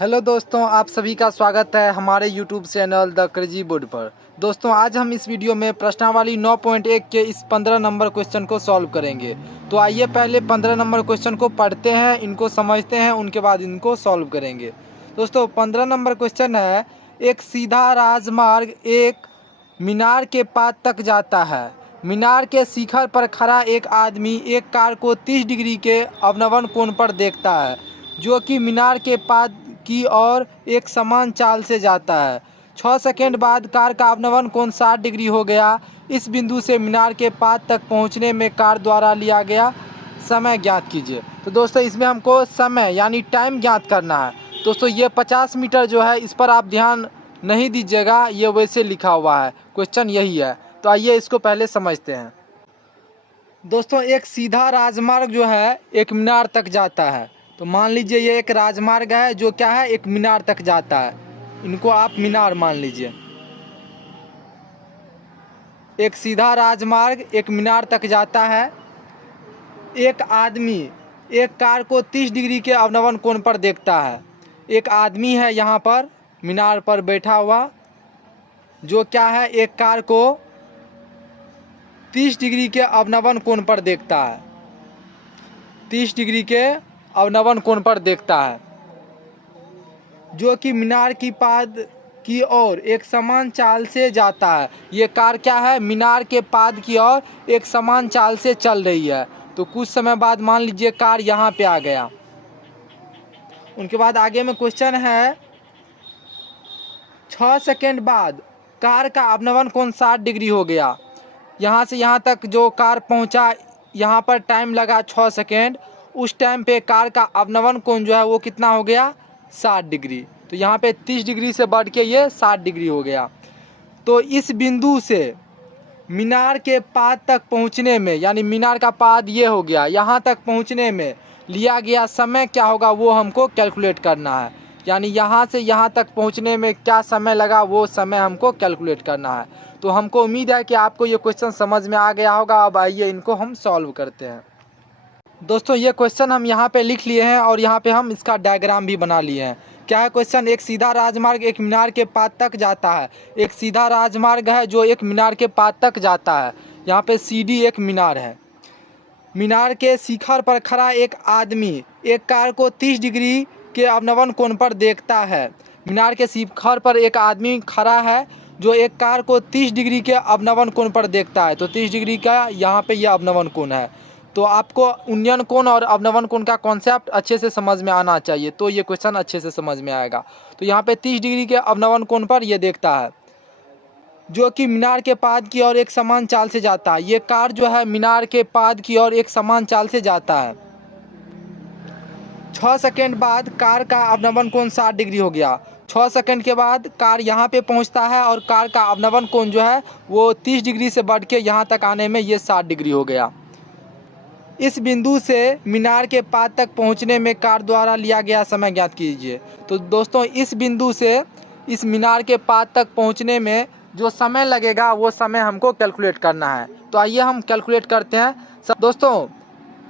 Hello दोस्तों, आप सभी का स्वागत है हमारे YouTube channel the crazy board पर। दोस्तों, आज हम इस वीडियो में प्रश्नावली 9.1 के इस 15 नंबर क्वेश्चन को सॉल्व करेंगे। तो आइए पहले 15 नंबर क्वेश्चन को पढ़ते हैं, इनको समझते हैं, उनके बाद इनको सॉल्व करेंगे। दोस्तों, 15 नंबर क्वेश्चन है, एक सीधा राजमार्ग एक मीनार के पाद तक जाता है। मीनार के शिखर पर खड़ा एक आदमी एक कार को 30 डिग्री के अवनवन कोण पर देखता है, जो कि मीनार के पाद की ओर एक समान चाल से जाता है। 6 सेकंड बाद कार का अवनवन कोण 60 डिग्री हो गया। इस बिंदु से मीनार के पाद तक पहुंचने में कार द्वारा लिया गया समय ज्ञात कीजिए। तो दोस्तों, इसमें हमको समय यानी टाइम ज्ञात करना है। दोस्तों, ये 50 मीटर जो है, इस पर आप ध्यान नहीं दीजिएगा, ये वैसे लिखा हुआ है, क्वेश्चन यही है। तो आइए इसको पहले समझते हैं। दोस्तों, एक सीधा राजमार्ग जो है एक मीनार तक जाता है। तो मान लीजिए ये एक राजमार्ग है जो क्या है, एक मीनार तक जाता है। इनको आप मीनार मान लीजिए। एक सीधा राजमार्ग एक मीनार तक जाता है। एक आदमी एक कार को 30 डिग्री के अवनवन कोण पर देखता है। एक आदमी है यहाँ पर मीनार पर बैठा हुआ, जो क्या है, एक कार को 30 डिग्री के अवनवन कोण पर देखता है। 30 डिग्री के अवनवन कोण पर देखता है, जो कि मीनार की पाद की ओर एक समान चाल से जाता है। ये कार क्या है, मीनार के पाद की ओर एक समान चाल से चल रही है। तो कुछ समय बाद मान लीजिए कार यहाँ पे आ गया। उनके बाद आगे में क्वेश्चन है, 6 सेकंड बाद कार का अवनवन कोण 60 डिग्री हो गया। यहाँ से यहाँ तक जो कार पहुँचा, यहाँ पर टाइम लगा 6 सेकेंड। उस टाइम पे कार का अवनवन कोण जो है वो कितना हो गया, 60 डिग्री। तो यहाँ पे 30 डिग्री से बढ़ के ये 60 डिग्री हो गया। तो इस बिंदु से मीनार के पाद तक पहुँचने में, यानी मीनार का पाद ये हो गया, यहाँ तक पहुँचने में लिया गया समय क्या होगा वो हमको कैलकुलेट करना है। यानी यहाँ से यहाँ तक पहुँचने में क्या समय लगा वो समय हमको कैलकुलेट करना है। तो हमको उम्मीद है कि आपको ये क्वेश्चन समझ में आ गया होगा। अब आइए इनको हम सॉल्व करते हैं। दोस्तों, ये क्वेश्चन हम यहाँ पे लिख लिए हैं और यहाँ पे हम इसका डायग्राम भी बना लिए हैं। क्या है क्वेश्चन, एक सीधा राजमार्ग एक मीनार के पाद तक जाता है। एक सीधा राजमार्ग है जो एक मीनार के पाद तक जाता है। यहाँ पे CD एक मीनार है। मीनार के शिखर पर खड़ा एक आदमी एक कार को 30 डिग्री के अवनवन कोण पर देखता है। मीनार के शिखर पर एक आदमी खड़ा है जो एक कार को 30 डिग्री के अवनवन कोण पर देखता है। तो 30 डिग्री का यहाँ पे यह अवनवन कोण है। तो आपको उन्नयन कोण और अवनवन कोण का कॉन्सेप्ट अच्छे से समझ में आना चाहिए, तो ये क्वेश्चन अच्छे से समझ में आएगा। तो यहाँ पे 30 डिग्री के अवनवन कोण पर ये देखता है, जो कि मीनार के पाद की ओर एक समान चाल से जाता है। ये कार जो है मीनार के पाद की ओर एक समान चाल से जाता है। 6 सेकंड बाद कार का अवनवन कोण 60 डिग्री हो गया। 6 सेकंड के बाद कार यहाँ पे पहुँचता है और कार का अवनवन कोण जो है वो 30 डिग्री से बढ़ के यहाँ तक आने में ये 60 डिग्री हो गया। इस बिंदु से मीनार के पाद तक पहुँचने में कार द्वारा लिया गया समय ज्ञात कीजिए। तो दोस्तों, इस बिंदु से इस मीनार के पाद तक पहुँचने में जो समय लगेगा वो समय हमको कैलकुलेट करना है। तो आइए हम कैलकुलेट करते हैं। सब दोस्तों,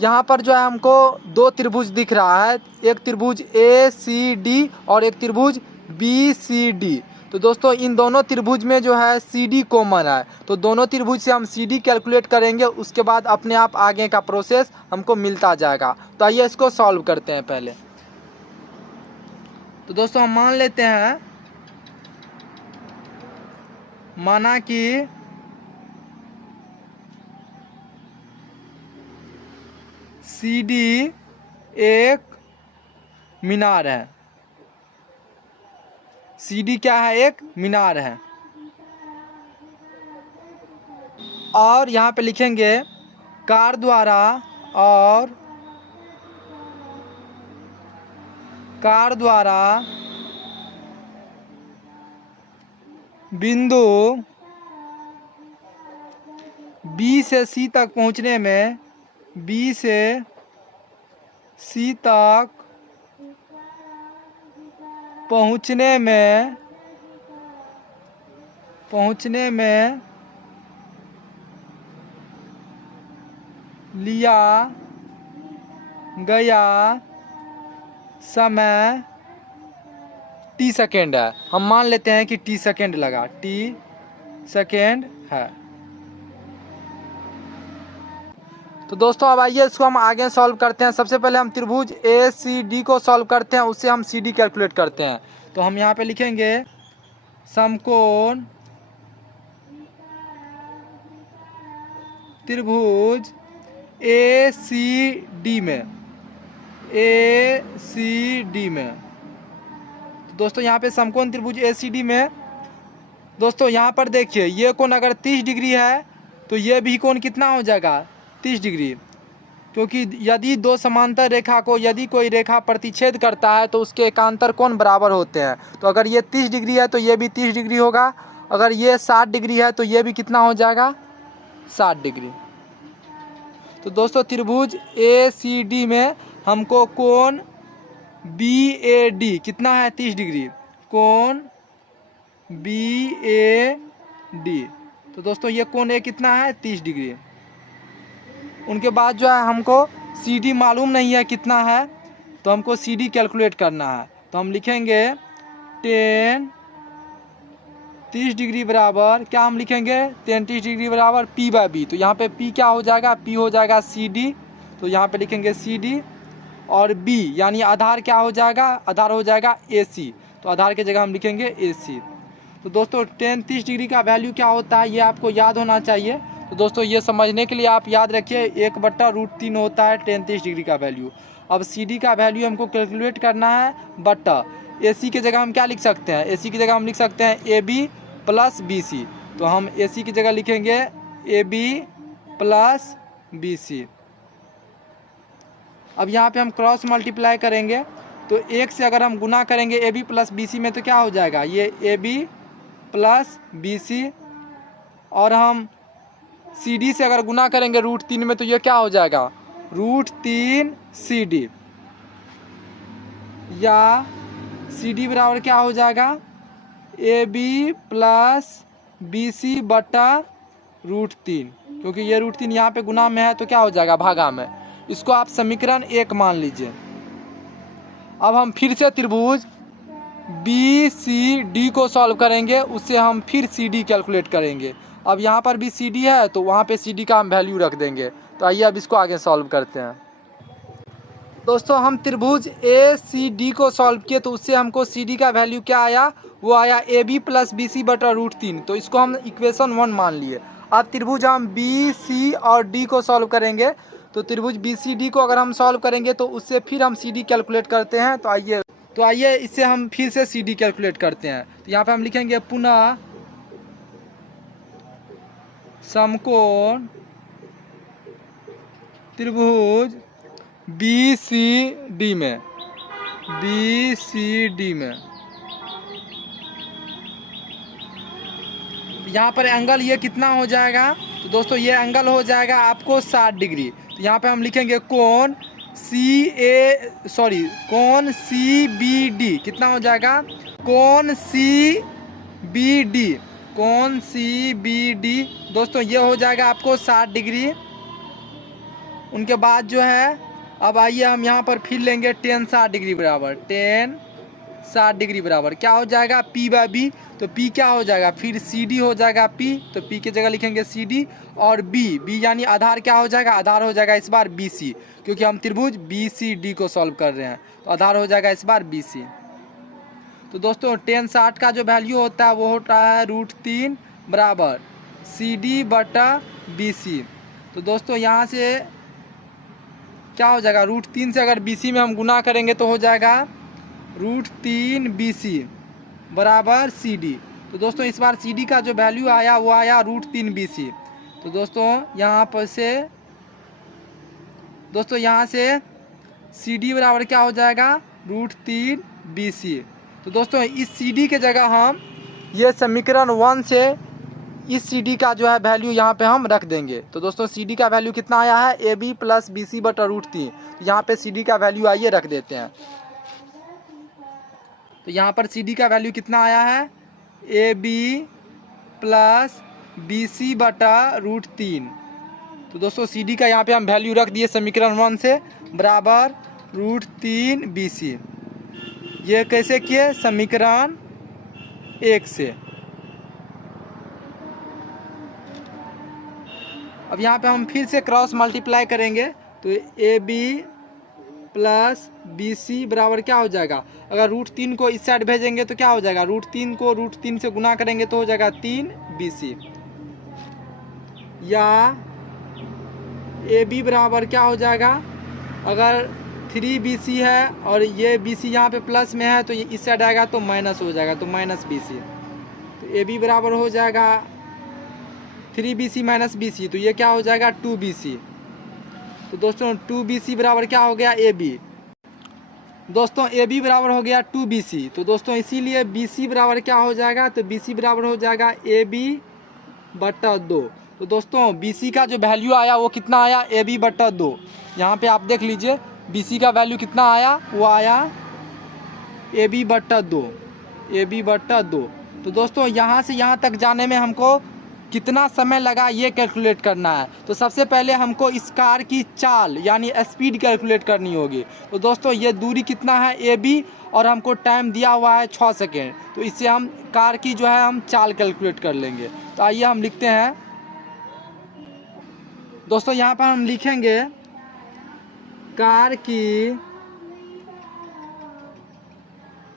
यहाँ पर जो है हमको दो त्रिभुज दिख रहा है, एक त्रिभुज ACD और एक त्रिभुज BCD। तो दोस्तों, इन दोनों त्रिभुज में जो है CD कॉमन है। तो दोनों त्रिभुज से हम CD कैलकुलेट करेंगे, उसके बाद अपने आप आगे का प्रोसेस हमको मिलता जाएगा। तो आइए इसको सॉल्व करते हैं पहले। तो दोस्तों, हम मान लेते हैं, माना कि CD एक मीनार है। CD क्या है, एक मीनार है। और यहाँ पे लिखेंगे कार द्वारा बिंदु B से C तक पहुँचने में, B से C तक पहुँचने में लिया गया समय टी सेकेंड है, हम मान लेते हैं कि टी सेकेंड लगा, टी सेकेंड है। तो दोस्तों अब आइए इसको हम आगे सॉल्व करते हैं। सबसे पहले हम त्रिभुज ए सी डी को सॉल्व करते हैं, उससे हम सी डी कैलकुलेट करते हैं। तो हम यहाँ पे लिखेंगे समकोण त्रिभुज ए सी डी में, ए सी डी में। तो दोस्तों यहाँ पे समकोण त्रिभुज ए सी डी में, दोस्तों यहाँ पर देखिए ये कोण अगर 30 डिग्री है तो ये भी कोण कितना हो जाएगा, 30 डिग्री। क्योंकि यदि दो समांतर रेखा को यदि कोई रेखा प्रतिच्छेद करता है तो उसके एकांतर कोण बराबर होते हैं। तो अगर ये 30 डिग्री है तो ये भी 30 डिग्री होगा, अगर ये 60 डिग्री है तो ये भी कितना हो जाएगा, 60 डिग्री। तो दोस्तों त्रिभुज ए सी डी में हमको कोण बी ए डी कितना है, 30 डिग्री, कोण बी ए डी। तो दोस्तों ये कोण ए कितना है, 30 डिग्री। उनके बाद जो है हमको सी डी मालूम नहीं है कितना है, तो हमको सी डी कैलकुलेट करना है। तो हम लिखेंगे 30 डिग्री बराबर क्या हम लिखेंगे, 30 डिग्री बराबर पी बाई बी। तो यहाँ पे पी क्या हो जाएगा, पी हो जाएगा सी डी। तो यहाँ पे लिखेंगे सी डी, और बी यानी आधार क्या हो जाएगा, आधार हो जाएगा ए सी। तो आधार की जगह हम लिखेंगे ए सी। तो दोस्तों 30 डिग्री का वैल्यू क्या होता है ये आपको याद होना चाहिए। तो दोस्तों ये समझने के लिए आप याद रखिए 1/√3 होता है 30 डिग्री का वैल्यू। अब सी डी का वैल्यू हमको कैलकुलेट करना है बटा ए सी की जगह हम क्या लिख सकते हैं, ए सी की जगह हम लिख सकते हैं A B plus B C. तो हम ए सी की जगह लिखेंगे A B plus B C. अब यहाँ पे हम क्रॉस मल्टीप्लाई करेंगे, तो एक से अगर हम गुना करेंगे A B plus B C में तो क्या हो जाएगा, ये A B plus B C. और हम सी डी से अगर गुना करेंगे √3 में तो ये क्या हो जाएगा, √3 सी डी। या सी डी बराबर क्या हो जाएगा, A B plus B C बटा √3। क्योंकि ये √3 यहाँ पे गुना में है तो क्या हो जाएगा, भागा में। इसको आप समीकरण 1 मान लीजिए। अब हम फिर से त्रिभुज बी सी डी को सॉल्व करेंगे, उससे हम फिर सी डी कैलकुलेट करेंगे। अब यहाँ पर भी सी डी है तो वहाँ पे सी डी का हम वैल्यू रख देंगे। तो आइए अब इसको आगे सॉल्व करते हैं। दोस्तों हम त्रिभुज ए सी डी को सॉल्व किए, तो उससे हमको सी डी का वैल्यू क्या आया, वो आया A B plus B C बटा √3। तो इसको हम इक्वेशन 1 मान लिए। अब त्रिभुज हम बी सी और डी को सॉल्व करेंगे। तो त्रिभुज बी सी डी को अगर हम सॉल्व करेंगे तो उससे फिर हम सी डी कैलकुलेट करते हैं। तो आइए इससे हम फिर से सी डी कैलकुलेट करते हैं। तो यहाँ पे हम लिखेंगे पुनः समकोण त्रिभुज बी सी डी में, बी सी डी में यहाँ पर एंगल ये कितना हो जाएगा, तो दोस्तों ये एंगल हो जाएगा आपको 60 डिग्री। तो यहाँ पे हम लिखेंगे कोण कोण सी बी डी कितना हो जाएगा, कोण सी बी डी, कोण सी बी डी दोस्तों ये हो जाएगा आपको 60 डिग्री। उनके बाद जो है अब आइए हम यहाँ पर फिर लेंगे tan 60 डिग्री बराबर, tan 60 डिग्री बराबर क्या हो जाएगा, P बाई बी। तो P क्या हो जाएगा, फिर सी डी हो जाएगा P। तो P की जगह लिखेंगे सी डी, और B यानी आधार क्या हो जाएगा, आधार हो जाएगा इस बार बी सी। क्योंकि हम त्रिभुज बी सी डी को सॉल्व कर रहे हैं तो आधार हो जाएगा इस बार बी सी। तो दोस्तों tan 60 का जो वैल्यू होता है वो होता है √3 बराबर सी डी बटा बी सी। तो दोस्तों यहाँ से क्या हो जाएगा, √3 से अगर बी सी में हम गुना करेंगे तो हो जाएगा √3 बी सी बराबर सी डी। तो दोस्तों इस बार सी डी का जो वैल्यू आया वो आया √3 बी सी। तो दोस्तों यहाँ पर से सी डी बराबर क्या हो जाएगा, √3 बी सी। तो दोस्तों इस सी डी के जगह हम ये समीकरण 1 से इस सी डी का जो है वैल्यू यहाँ पे हम रख देंगे। तो दोस्तों सी डी का वैल्यू कितना आया है, A B plus B C बटा √3। यहाँ पे सी डी का वैल्यू आइए रख देते हैं। तो यहाँ पर सी डी का वैल्यू कितना आया है, A B plus B C बटा √3। तो दोस्तों सी डी का यहाँ पे हम वैल्यू रख दिए समीकरण 1 से बराबर √3 बी सी। ये कैसे किए, समीकरण 1 से। अब यहाँ पे हम फिर से क्रॉस मल्टीप्लाई करेंगे तो AB प्लस BC बराबर क्या हो जाएगा, अगर √3 को इस साइड भेजेंगे तो क्या हो जाएगा, √3 को √3 से गुना करेंगे तो हो जाएगा 3BC, या AB बराबर क्या हो जाएगा, अगर 3BC है और ये BC यहाँ पे प्लस में है तो ये इस साइड आएगा तो माइनस हो जाएगा, तो -BC। तो AB बराबर हो जाएगा 3BC माइनस BC, तो ये क्या हो जाएगा 2BC। तो दोस्तों 2BC बराबर क्या हो गया, AB। दोस्तों AB बराबर हो गया 2BC। तो दोस्तों इसीलिए BC बराबर क्या हो जाएगा, तो BC बराबर हो जाएगा AB/2। तो दोस्तों BC का जो वैल्यू आया वो कितना आया, AB/2। यहाँ पे आप देख लीजिए BC का वैल्यू कितना आया, वो आया AB/2, AB/2। तो दोस्तों यहाँ से यहाँ तक जाने में हमको कितना समय लगा ये कैलकुलेट करना है। तो सबसे पहले हमको इस कार की चाल यानी स्पीड कैलकुलेट करनी होगी। तो दोस्तों ये दूरी कितना है AB, और हमको टाइम दिया हुआ है 6 सेकेंड। तो इससे हम कार की जो है हम चाल कैलकुलेट कर लेंगे। तो आइए हम लिखते हैं दोस्तों, यहाँ पर हम लिखेंगे कार की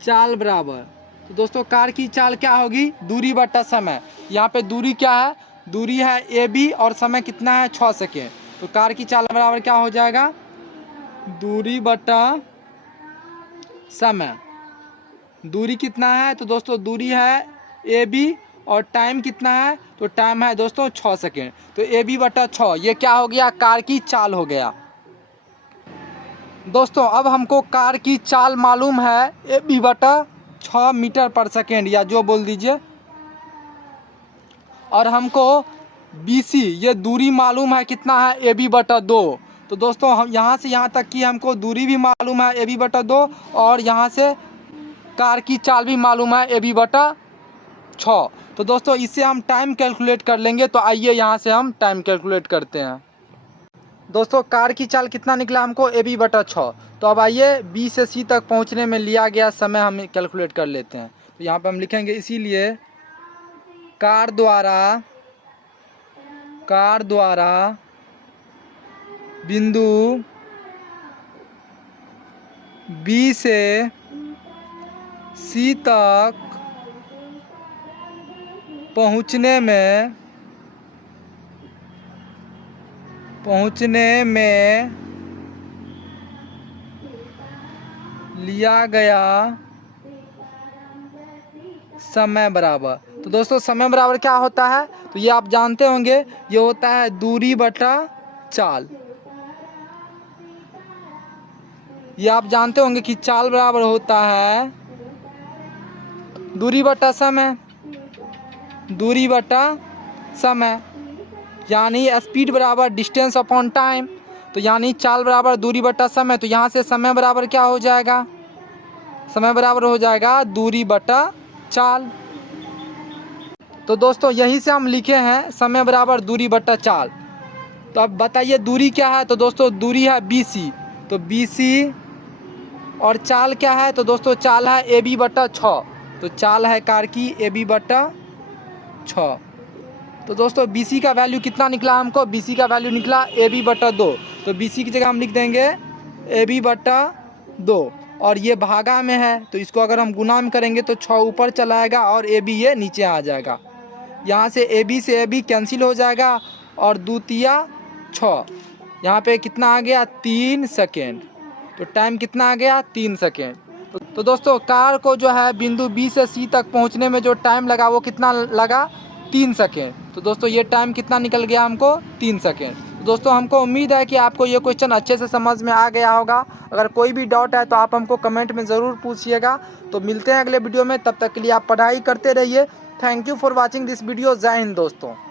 चाल बराबर, तो दोस्तों कार की चाल क्या होगी, दूरी बटा समय। यहाँ पे दूरी क्या है, दूरी है AB और समय कितना है 6 सेकेंड। तो कार की चाल बराबर क्या हो जाएगा, दूरी बटा समय। दूरी कितना है, तो दोस्तों दूरी है AB और टाइम कितना है, तो टाइम है दोस्तों 6 सेकेंड। तो AB/6 ये क्या हो गया, कार की चाल हो गया। दोस्तों अब हमको कार की चाल मालूम है AB/6 मीटर पर सेकेंड, या जो बोल दीजिए, और हमको BC ये दूरी मालूम है कितना है, AB/2। तो दोस्तों हम यहाँ से यहाँ तक की हमको दूरी भी मालूम है AB/2, और यहाँ से कार की चाल भी मालूम है AB/6। तो दोस्तों इससे हम टाइम कैलकुलेट कर लेंगे। तो आइए यहाँ से हम टाइम कैलकुलेट करते हैं। दोस्तों कार की चाल कितना निकला हमको, AB/6। तो अब आइए B से C तक पहुँचने में लिया गया समय हम कैलकुलेट कर लेते हैं। तो यहाँ पे हम लिखेंगे, इसीलिए कार द्वारा बिंदु B से C तक पहुँचने में लिया गया समय बराबर। तो दोस्तों समय बराबर क्या होता है, तो ये आप जानते होंगे, ये होता है दूरी बटा चाल। ये आप जानते होंगे कि चाल बराबर होता है दूरी बटा समय, दूरी बटा समय, यानी स्पीड बराबर डिस्टेंस अपॉन टाइम। तो यानी चाल बराबर दूरी बटा समय। तो यहाँ से समय बराबर क्या हो जाएगा, समय बराबर हो जाएगा दूरी बटा चाल। तो दोस्तों यहीं से हम लिखे हैं समय बराबर दूरी बटा चाल। तो अब बताइए दूरी क्या है, तो दोस्तों दूरी है BC। तो BC और चाल क्या है, तो दोस्तों चाल है AB/6। तो चाल है कार की AB/6। तो दोस्तों BC का वैल्यू कितना निकला हमको, BC का वैल्यू निकला AB/2। तो BC की जगह हम लिख देंगे AB/2, और ये भागा में है तो इसको अगर हम गुना में करेंगे तो 6 ऊपर चला आएगा और AB ये नीचे आ जाएगा। यहाँ से AB से AB कैंसिल हो जाएगा और 2 तिया 6, यहाँ पे कितना आ गया 3 सेकेंड। तो टाइम कितना आ गया 3 सेकेंड। तो दोस्तों कार को जो है बिंदु B से C तक पहुँचने में जो टाइम लगा वो कितना लगा, 3 सेकेंड। तो दोस्तों ये टाइम कितना निकल गया हमको, 3 सेकेंड। तो दोस्तों हमको उम्मीद है कि आपको ये क्वेश्चन अच्छे से समझ में आ गया होगा। अगर कोई भी डाउट है तो आप हमको कमेंट में ज़रूर पूछिएगा। तो मिलते हैं अगले वीडियो में, तब तक के लिए आप पढ़ाई करते रहिए। Thank you for watching this video. जय हिंद दोस्तों।